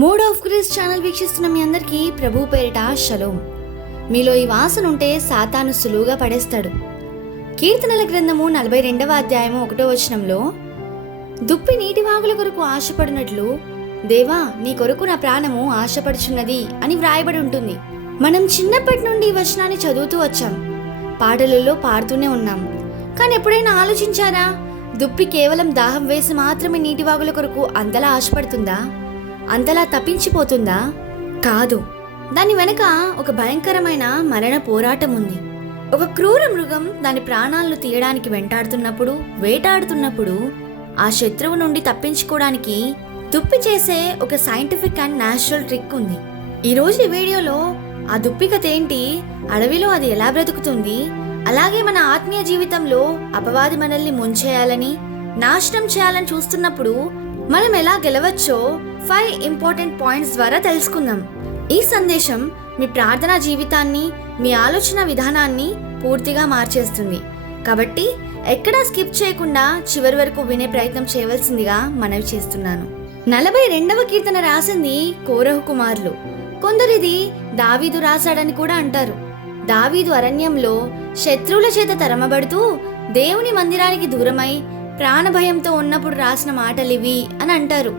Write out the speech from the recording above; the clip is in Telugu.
మోడ్ ఆఫ్ గ్రేస్ ఛానల్ వీక్షిస్తున్న మీ అందరికీ ప్రభు పేరిట షలోం. మీలో ఈ వాసన ఉంటే సాతాను సులువుగా పడేస్తాడు. కీర్తనల గ్రంథము 42వ అధ్యాయము 1వ వచనంలో, దుప్పి నీటి వాగుల కొరకు ఆశపడినట్లు దేవా నీ కొరకు నా ప్రాణము ఆశపడుచున్నది అని వ్రాయబడి ఉంటుంది. మనం చిన్నప్పటి నుండి ఈ వచనాన్ని చదువుతూ వచ్చాం, పాటలలో పాడుతూనే ఉన్నాం. కానీ ఎప్పుడైనా ఆలోచించారా, దుప్పి కేవలం దాహం వేసి మాత్రమే నీటి వాగుల కొరకు అంతలా ఆశపడుతుందా? అంతలా తప్పించిపోతుందా? కాదు. దాని వెనక ఒక భయంకరమైన మరణ పోరాటం ఉంది. ఒక క్రూర మృగం దాని ప్రాణాలను తీయడానికి వేటాడుతున్నప్పుడు ఆ శత్రువు నుండి తప్పించుకోవడానికి దుప్పి చేసే ఒక సైంటిఫిక్ అండ్ న్యాచురల్ ట్రిక్ ఉంది. ఈరోజు ఈ వీడియోలో ఆ దుప్పి కథ ఏంటి, అడవిలో అది ఎలా బ్రతుకుతుంది, అలాగే మన ఆత్మీయ జీవితంలో అపవాది మనల్ని ముంచేయాలని, నాశనం చేయాలని చూస్తున్నప్పుడు మనం ఎలా గెలవచ్చో 5 ఇంపార్టెంట్ పాయింట్స్ ద్వారా తెలుసుకుందాం. ఈ సందేశం మీ ప్రార్థనా జీవితాన్ని, మీ ఆలోచన విధానాన్ని పూర్తిగా మార్చేస్తుంది. కాబట్టి ఎక్కడా స్కిప్ చేయకుండా చివరి వరకు వినే ప్రయత్నం చేయవలసిందిగా మనవి చేస్తున్నాను. 42వ కీర్తన రాసింది కోరహు కుమారులు. కొందరిది దావీదు రాశాడని కూడా అంటారు. దావీదు అరణ్యంలో శత్రువుల చేత తరమబడుతూ దేవుని మందిరానికి దూరమై ప్రాణభయంతో ఉన్నప్పుడు రాసిన మాటలివి అని అంటారు.